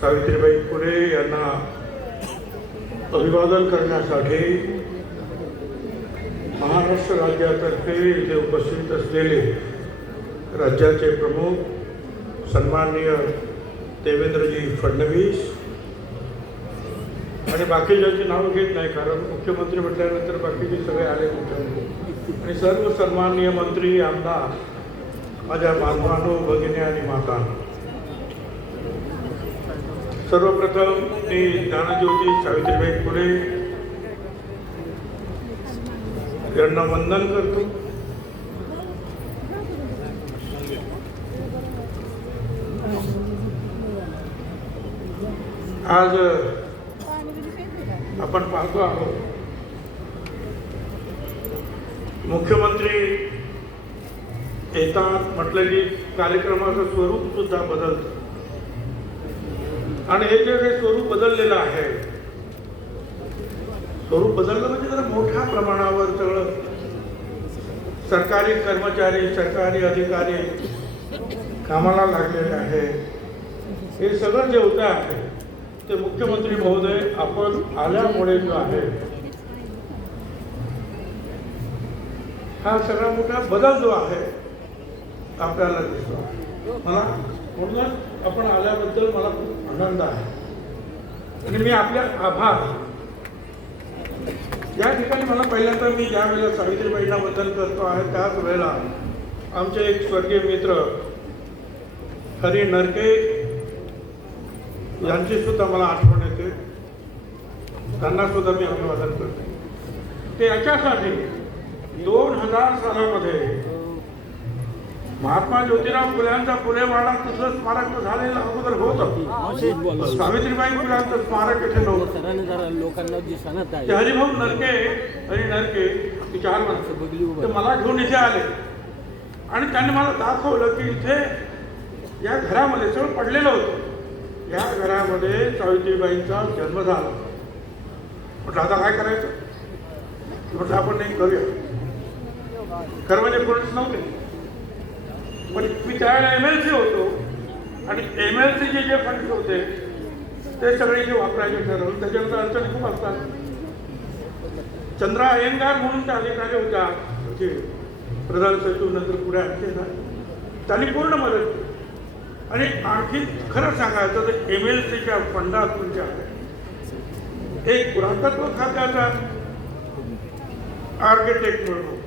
सावित्रीबाई फुले यांना अभिवादन करण्यासाठी महाराष्ट्र राज्यातर्फे इथे उपस्थित असलेले राज्याचे प्रमुख सन्माननीय देवेंद्रजी फडणवीस आणि बाकीच्याची नावं घेत नाही कारण मुख्यमंत्री म्हटल्यानंतर बाकीचे सगळे आले मुख्यमंत्री. आणि सर्व सन्माननीय मंत्री आमदार माझ्या बांधवानो भगिनी आणि माता. सर्वप्रथम मी ज्ञानज्योती सावित्रीबाई फुले यांना वंदन करतो. आज आपण पाहतो आहोत मुख्यमंत्री येतात म्हटलं की कार्यक्रमाचं स्वरूप सुद्धा बदलतं. आणि हे जे काही स्वरूप बदललेलं आहे स्वरूप बदललं म्हणजे जरा मोठ्या प्रमाणावर सगळं सरकारी कर्मचारी सरकारी अधिकारी कामाला लागलेले आहे. हे सगळं जे होतं आहे ते मुख्यमंत्री महोदय आपण आल्यामुळे जो आहे हा सगळा मोठा बदल जो आहे आपल्याला दिसतो मला म्हणूनच आपण आल्याबद्दल मला खूप आनंद आहे. आणि मी आपल्या आभार या ठिकाणी मला पहिल्यांदा मी ज्या वेळेला सावित्रीबाईंना वंदन करतो आहे त्याच वेळेला आमचे एक स्वर्गीय मित्र हरी नरके यांची सुद्धा मला आठवण येते. त्यांना सुद्धा मी अभिवादन करते. ते याच्यासाठी दोन हजार सालामध्ये महात्मा ज्योतिराव फुल्यांचा फुलेवाडा तिथलं स्मारक झालेलं अगोदर होतं. सावित्रीबाई फुलांचं स्मारक इथे नव्हतं. लोकांना जी सांगत आहे. हरिभाऊ नरके हरी नरके ती चार माणसं. ते मला घेऊन इथे आले. आणि त्यांनी मला दाखवलं की इथे या घरामध्ये सगळं पडलेलं होतं. या घरामध्ये सावित्रीबाईंचा जन्म झाला. म्हटलं आता काय करायचं? म्हटलं आपण नाही करूया. खरं म्हणजे कोणीच नव्हते. पण मी त्यावेळेला एम एल सी होतो. आणि एम एल सीचे जे फंड होते ते सगळे जे वापरायचे ठरवलं त्याच्यानंतर अडचणी खूप असतात. चंद्रा अयंगार म्हणून त्या अधिकारी होत्या जे प्रधान सचिव नंतर पुढे आणखी त्यांनी पूर्ण मदत केली. आणि आणखी खरं सांगायचं तर एम एल सीच्या फंडातून जे आहे एक पुरातत्व खात्याचा आर्किटेक्ट म्हणून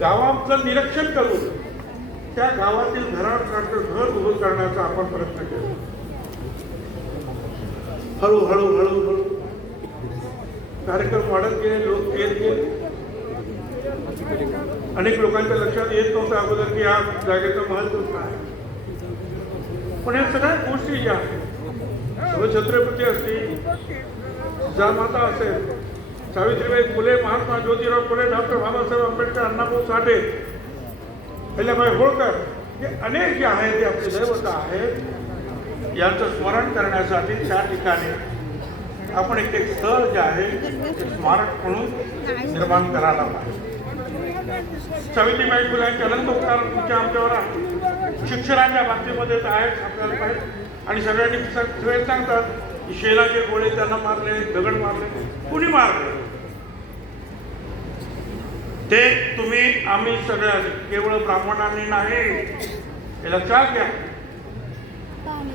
गावातलं निरीक्षण करून त्या गावातील घरासारखं घर उभं करण्याचा आपण प्रयत्न केला. हळू हळू हळू हळू कार्यक्रम वाढत गेले लोक येत गेले. अनेक लोकांच्या लक्षात येत नव्हतं अगोदर की या जागेचं महत्त्व काय. पण या सगळ्या गोष्टी ज्या आहेत शिवछत्रपती असतील जामाता असेल सावित्रीबाई फुले महात्मा ज्योतिराव फुले डॉक्टर बाबासाहेब आंबेडकर अण्णाभाऊ साठे अहिल्याबाई होळकर हे अनेक जे आहेत जे आपले दैवत आहेत यांचं स्मरण करण्यासाठी त्या ठिकाणी आपण एक एक स्थळ जे आहे ते स्मारक म्हणून निर्माण करायला पाहिजे सावित्रीबाई फुलांचे अनंत उपकार तुमच्या आमच्यावर आहे. शिक्षणाच्या बाबतीमध्ये तर आहेच आपल्याला पाहिजे आणि सगळ्यांनी सगळे सांगतात की शेलाचे गोळे त्यांना मारले दगड मारले कुणी मारले? ते तुम्ही आम्ही सगळ्या केवळ ब्राह्मणांनी नाही. हे लक्षात घ्या.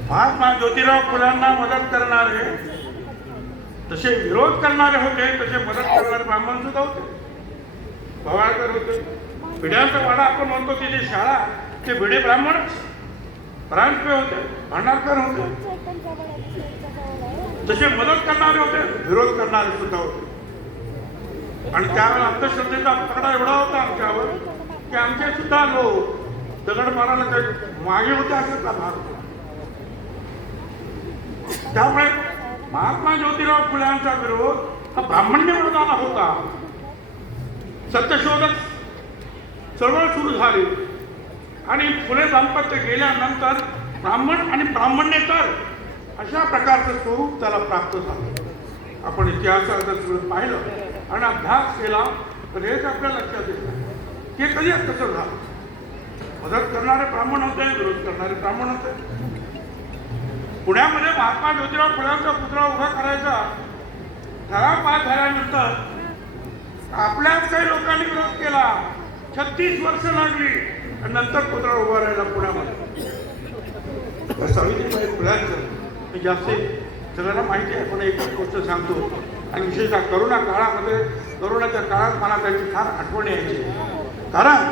महात्मा ज्योतिराव फुलांना मदत करणारे तसे विरोध करणारे होते तसे मदत करणारे ब्राह्मण सुद्धा होते. भवाळकर होते. भिड्यांचा वाडा आपण म्हणतो की जी शाळा ते भिडे ब्राह्मण परांजपे होते भांडारकर होते. तसे मदत करणारे होते विरोध करणारे सुद्धा होते. आणि त्यावेळेला अंधश्रद्धेचा पकडा एवढा होता आमच्यावर की आमचे सुद्धा लोक दगड मारायला मागे होते असं भाग त्यामुळे महात्मा ज्योतिराव फुल्यांचा विरोध हा ब्राह्मण्य विरोधाला होता. सत्यशोधक चळवळ सुरू झाली. आणि फुले दाम्पत्य गेल्यानंतर ब्राह्मण आणि ब्राह्मण्येतर अशा प्रकारचं स्वरूप त्याला प्राप्त झालं. आपण इतिहासात पाहिलं आणि अभ्यास केला तर हेच आपल्या लक्षात येतं. ते हे कधी कसं झालं मदत करणारे ब्राह्मण होते विरोध करणारे ब्राह्मण होते. पुण्यामध्ये महात्मा ज्योतिराव फुलांचा पुतळा उभा करायचा. ठराव पास झाल्यानंतर आपल्याच काही लोकांनी विरोध केला. छत्तीस वर्ष लागली आणि नंतर पुतळा उभा राहिला पुण्यामध्ये. सावित्रीबाई फुलांचं मी जास्ती सगळ्यांना माहिती आहे पण एकच गोष्ट सांगतो. आणि विशेषतः करोना काळामध्ये करोनाच्या काळात मला त्यांची फार आठवण यायची. कारण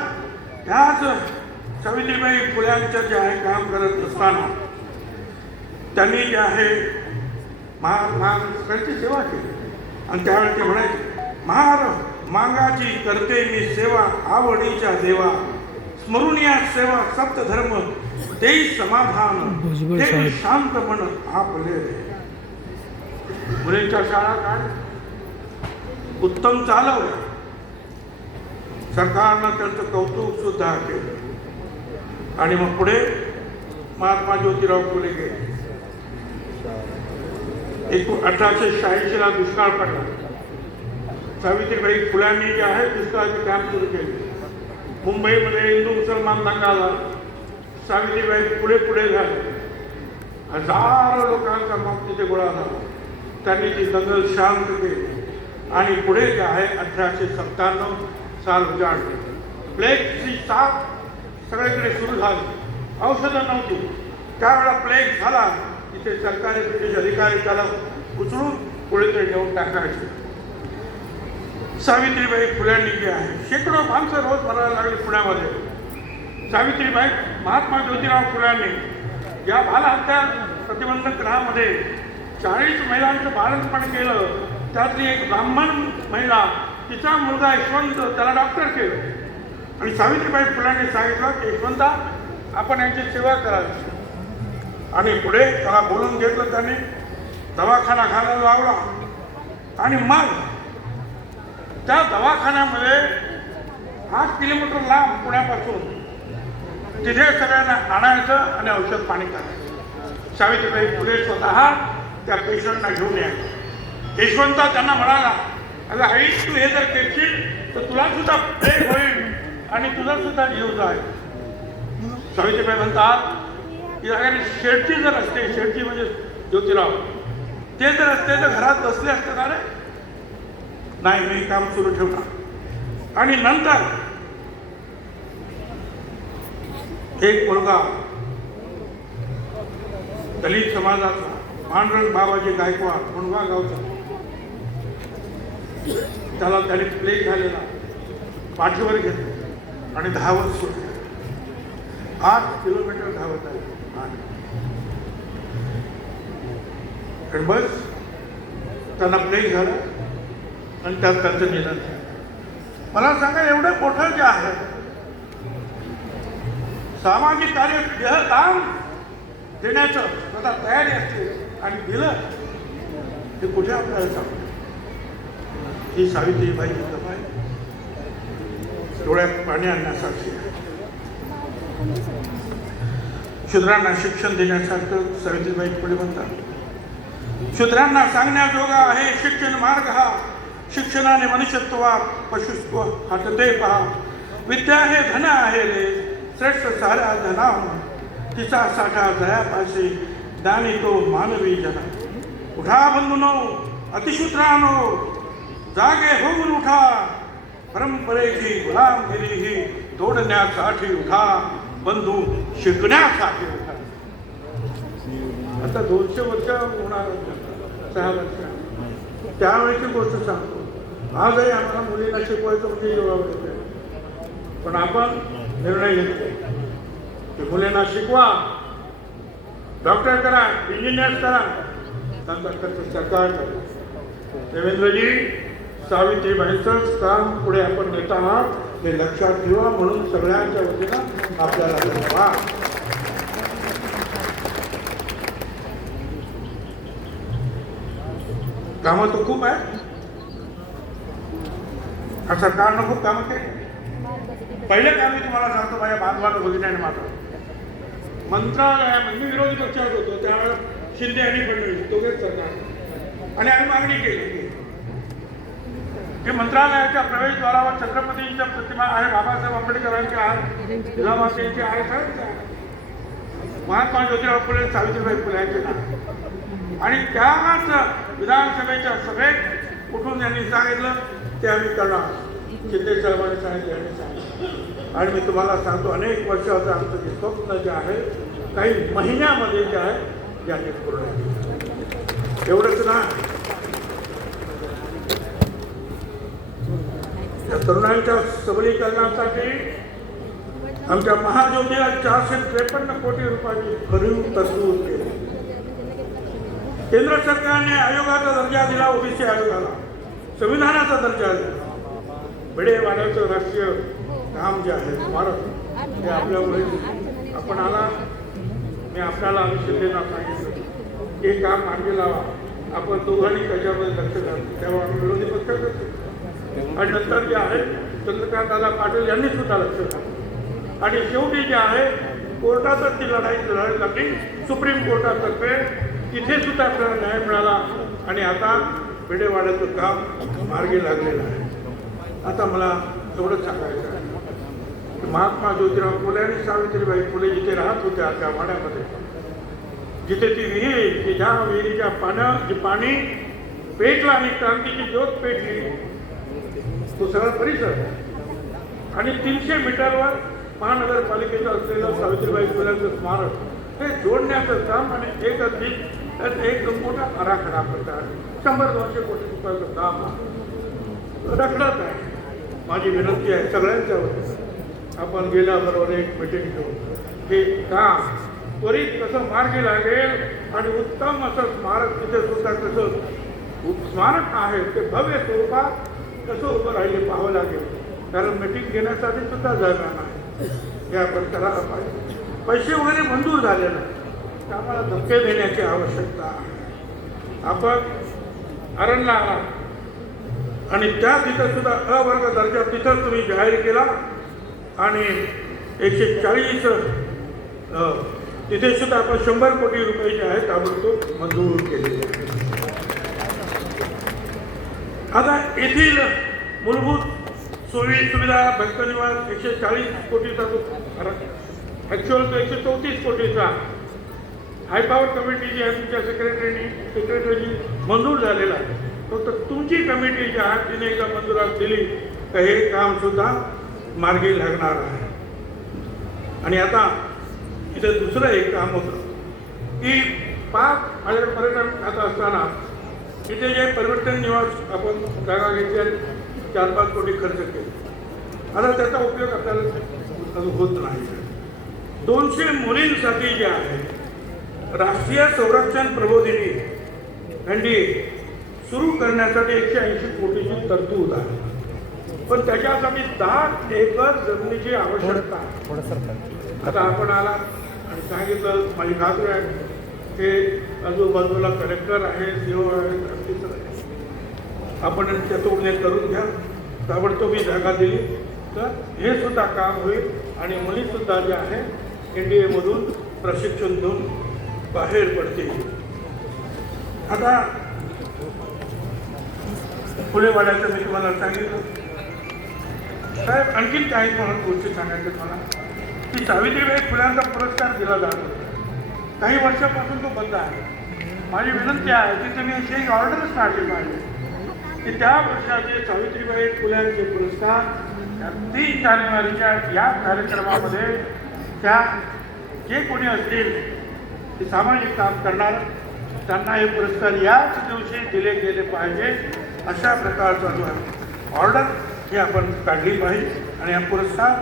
ह्याच सावित्रीबाई फुल्यांचं जे आहे काम करत असताना त्यांनी जे आहे महा महाराष्ट्राची सेवा केली. आणि त्यावेळी ते म्हणायचे महार मांगाची करते मी सेवा आवडीच्या देवा. स्मरुनिया सेवा सप्तधर्म देई समाधान. भुजबळ देई साहेब. शांत मन आपले मुलींच्या शाळा काय? उत्तम चालवल्या सरकारनं त्यांचं कौतुक सुद्धा केलं. आणि मग पुढे महात्मा ज्योतिराव फुले गेले. एक अठराशे शहाऐंशीला दुष्काळ पडला. सावित्रीबाई फुलांनी जे आहे दुष्काळाचे काम सुरू केले. मुंबईमध्ये हिंदू मुसलमान दंगा झाला सावित्रीबाई पुढे पुढे झाले. हजारो लोकांचा मग तिथे गोळा झाला. त्यांनी ती दंगल शांत केली. आणि पुढे जे आहे अठराशे सत्त्याण्णव साल उजाडले प्लेगची साथ सगळीकडे सुरू झाली. औषधं नव्हती. त्यावेळेला प्लेग झाला. तिथे सरकारी ब्रिटिश अधिकारी त्याला उचलून पुढे ते नेऊन टाकायचे. सावित्रीबाई फुल्यांनी जे आहे शेकडो माणसं रोज भरायला लागली पुण्यामध्ये. सावित्रीबाई महात्मा ज्योतिराव फुल्यांनी या बालहत्या प्रतिबंधक ग्रहामध्ये चाळीस महिलांचं बाळंतपण केलं. त्यातली एक ब्राह्मण महिला तिचा मुलगा यशवंत त्याला डॉक्टर केलं. आणि सावित्रीबाई फुलांनी सांगितलं की यशवंता आपण यांची सेवा करावी. आणि पुढे त्याला बोलून घेतलं त्यांनी दवाखाना खायला लावला. आणि मग त्या दवाखान्यामध्ये आठ किलोमीटर लांब पुण्यापासून तिथे सगळ्यांना आणायचं आणि औषध पाणी करायचं. सावित्रीबाई फुले स्वतः त्या पेशंटना घेऊन या. यशवंता त्यांना म्हणाला अरे आई तू हे जर करशील तर तुला सुद्धा प्रेम होईल आणि तुझा सुद्धा जीव जाईल. सावित्रीबाई म्हणतात की जर असते शेठची म्हणजे ज्योतिराव ते जर असते तर घरात बसले असते ना रे? नाही मी काम सुरू ठेवणार. आणि नंतर एक मुलगा दलित समाजाचा पांडुरंग बाबाजी गायकवाड मुणगा गावचा. त्याला त्याने प्ले झालेला. पाठीवर घेतलं आणि धावत सुटले. आठ किलोमीटर धावत आहे. आणि बस त्यांना प्ले झालं आणि त्यात त्यांचं निधन मला सांगा एवढं मोठं जे आहे सामाजिक कार्य देह काम देण्याचं स्वतः तयारी असते. आणि दिलं ते कुठे आपल्याला सांगतो ही सावित्रीबाई जिजाबाई डोळ्यात पाणी आणण्यासारखी शूद्रांना शिक्षण देण्यासारखं सावित्रीबाई पुढे म्हणतात. शूद्रांना सांगण्याजोगा आहे शिक्षण मार्ग हा. शिक्षणाने मनुष्यत्वा पशुत्व हटते पहा. विद्या हे धन आहे रे. श्रेष्ठ साऱ्या धना तिचा साठा दयापाशी दानी तो मानवी जना उठा बंधुनो अतिशूद्रानो जागे होऊन उठा। परंपरेची गुलामगिरी ही तोडण्यासाठी उठा। बंधू शिकण्यासाठी उठा। आता दोनशे वर्ष होणार सहा वर्ष. त्यावेळेची गोष्ट सांगतो. आजही आम्हाला मुलींना शिकवायचं म्हणजे जीवावर पण आपण निर्णय घेतले. की मुलींना शिकवा. डॉक्टर करा इंजिनियर करा. त्यांचा खर्च सरकार करा. देवेंद्रजी सावित्रीबाईंचंच काम पुढे आपण नेत आहात. हे लक्षात ठेवा म्हणून सगळ्यांच्या वतीनं आपल्याला धन्यवाद. कामं तर खूप आहे सरकारनं खूप कामं केली. पहिलं काम मी तुम्हाला सांगतो माझ्या बांधवानं बघितल्याने माझं मंत्रालयामध्ये मी विरोधी पक्षात होतो. त्यावेळेस शिंदे आणि फडणवीस दोघेच सरकार. आणि आम्ही मागणी केली. हे मंत्रालयाच्या प्रवेशद्वारावर छत्रपतींच्या प्रतिमा आहे. बाबासाहेब आंबेडकरांची आहे जिजामातेची आहे महात्मा ज्योतिराव फुले सावित्रीबाई फुले यांचे नाव आणि त्याच विधानसभेच्या सभेत उठून त्यांनी सांगितलं ते आम्ही करणार. शिंदे साहेबांनी सांगितलं यांनी सांगितलं. आणि मी तुम्हाला सांगतो अनेक वर्षाचं आमचं जे स्वप्न जे आहे काही महिन्यामध्ये जे आहे ते आम्ही पूर्ण. एवढंच ना? या तरुणांच्या सबलीकरणासाठी आमच्या महाजोगीला चारशे त्रेपन्न कोटी रुपयाची भरीव तरतूद केली. केंद्र सरकारने आयोगाचा दर्जा दिला ओबीसी आयोगाला. संविधानाचा दर्जा दिला. भिडेवाड्याचं राष्ट्रीय काम जे आहे स्मारक ते आपल्यामुळे आपण आला. मी आपल्याला अनुषंगेला सांगितलं हे काम मार्गी लावा. आपण दोघांनी त्याच्यामध्ये लक्ष द्यावं. तेव्हा आम्ही विरोधी पक्ष करतो. आणि नंतर जे आहे चंद्रकांत दादा पाटील यांनी सुद्धा लक्ष द्यावं. आणि शेवटी जे आहे कोर्टातच ती लढाई लढाई लागली. सुप्रीम कोर्टातर्फे तिथे सुद्धा आपल्याला न्याय मिळाला. आणि आता भिडेवाड्याचं काम मार्गी लागलेलं आहे. आता मला एवढंच सांगायचं आहे. महात्मा ज्योतिराव फुले आणि सावित्रीबाई फुले जिथे राहत होत्या त्या वाड्यामध्ये. जिथे ती विहीर की ज्या विहिरीच्या पाण्या पाणी पेटला आणि क्रांतीची ज्योत पेटली. तो सगळा परिसर. आणि तीनशे मीटरवर महानगरपालिकेचं असलेलं सावित्रीबाई फुल्यांचं स्मारक. हे जोडण्याचं काम आणि एक अगदी त्यात एक मोठा आराखडा करतात शंभर दोनशे कोटी रुपयाचं काम. आहे रखडत आहे. माझी विनंती आहे सगळ्यांच्या आपण गेल्याबरोबर एक मिटिंग घेऊ हे काम त्वरित कसं मार्गी लागेल आणि उत्तम असं स्मारक तिथे सुद्धा कसं स्मारक आहे ते भव्य स्वरूपात कसं उभं राहिले पाहावं लागेल. कारण मिटिंग घेण्यासाठी सुद्धा जागा नाही. हे आपण करायला पाहिजे पैसे वगैरे मंजूर झाले नाही त्यामुळे धक्के देण्याची आवश्यकता आहे. आपण अरणला आणि त्या तिथं सुद्धा अवर्ग दर्जा तिथं तुम्ही जाहीर केला. आणि एकशे चाळीस तिथे सुद्धा आपण शंभर कोटी रुपये जे आहेत ताबडतोब मंजूर केलेले आहेत. आता येथील मूलभूत सोयी सुविधा भक्तनिवास एकशे चाळीस कोटीचा जो ॲक्च्युअल तो एकशे चौतीस कोटीचा. हायपावर कमिटी जी आहे तुमच्या सेक्रेटरीनी सेक्रेटरी मंजूर झालेला आहे. फक्त तुमची कमिटी जी आहे तिने एकदा मंजुरात दिली. तर हे काम सुद्धा मार्गी लागणार आहे. आणि आता इथे दुसरं एक काम होतं की पाच हजार पर्यटन खात असताना तिथे जे परिवर्तन निवास आपण जागा घेतली आणि चार पाच कोटी खर्च केले. आता त्याचा उपयोग आपल्याला होत नाही. दोनशे मुलींसाठी जे आहे राष्ट्रीय संरक्षण प्रबोधिनी एन सुरू करण्यासाठी एकशे ऐंशी कोटीची तरतूद आहे. पण त्याच्यासाठी दहा एकर जमिनीची आवश्यकता आता आपण आला आणि सांगितलं माझी खात्री आहे. हे आजूबाजूला कलेक्टर आहे सीओ आहे आपण त्यातून हे करून घ्या. ताबडतोब जागा दिली. तर हे सुद्धा काम होईल. आणि मुलीसुद्धा जे आहे एन डी एमधून प्रशिक्षण देऊन बाहेर पडतील. आता फुलेवाड्याचं मी तुम्हाला सांगितलं. साहेब आणखीन काही म्हणून गोष्टी सांगायचं मला. की सावित्रीबाई फुल्यांचा पुरस्कार दिला जातो. काही वर्षापासून तो बंद आहे. माझी विनंती आहे की तुम्ही अशी एक ऑर्डरच काढली पाहिजे. की त्या वर्षाचे सावित्रीबाई फुल्यांचे पुरस्कार तीन जानेवारीच्या या कार्यक्रमामध्ये त्या जे कोणी असतील ते सामाजिक काम करणार त्यांना हे पुरस्कार याच दिवशी दिले गेले पाहिजे अशा प्रकारचा जो आहे ऑर्डर हे आपण काढली पाहिजे आणि हा पुरस्कार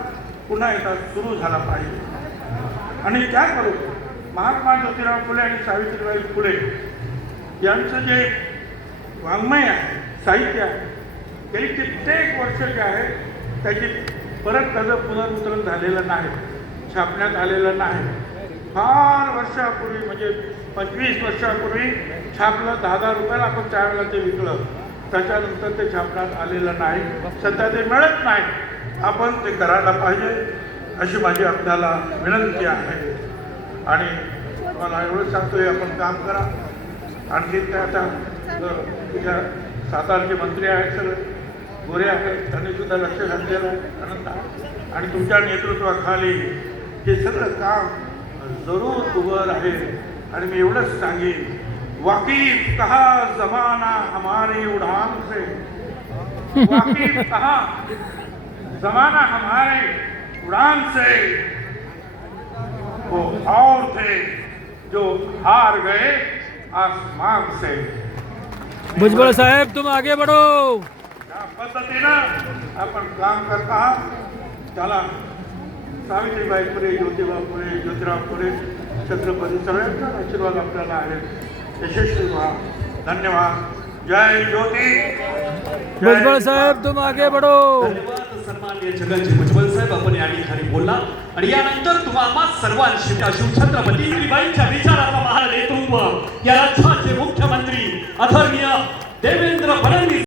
पुन्हा एकदा सुरू झाला पाहिजे. आणि त्याचबरोबर महात्मा ज्योतिराव फुले आणि सावित्रीबाई फुले यांचं जे वाङ्मय आहे साहित्य आहे ते कित्येक वर्ष जे आहे त्याची परत त्याचं पुनर्मुद्रण झालेलं नाही छापण्यात आलेलं नाही. फार वर्षापूर्वी म्हणजे पंचवीस वर्षापूर्वी छापलं दहा दहा रुपयाला आपण त्यावेळेला ते विकलं. त्याच्यानंतर ते छापण्यात आलेलं नाही. सध्या ते मिळत नाही. आपण ते करायला पाहिजे अशी माझी आपल्याला विनंती आहे. आणि मला एवढं सांगतोय आपण काम करा. आणखी त्या आता तुझ्या सातारचे मंत्री आहेत सगळे गोरे आहेत त्यांनी सुद्धा लक्ष घातलेलं आहे. आनंद आणि तुमच्या नेतृत्वाखाली हे सगळं काम जरूर उभं राहील. आणि मी एवढंच सांगेन वाकिफ कहा जमाना हमारी उड़ान से। वाकिफ कहा जमाना हमारे उड़ान से। वो और थे जो हार गए आसमान से। भुजबळ साहेब तुम आगे बढ़ो। या पद्धतीनं आपण काम करत आहात त्याला सावित्रीबाई फुले ज्योतिबा फुले ज्योतिराव फुले छत्रपती सगळ्यांचा आशीर्वाद आपल्याला आहे यशस्वी व्हा. धन्यवाद. जय ज्योती. जय भुजबळ साहेब तुम आगे बढ़ो. भुजबळ साहेब आपण या ठिकाणी बोलला. आणि यानंतर तुम्हा सर्वांशी शिवछत्रपती श्रीबाईंच्या विचाराचा महान नेतृत्व या राज्याचे मुख्यमंत्री आदरणीय देवेंद्र फडणवीस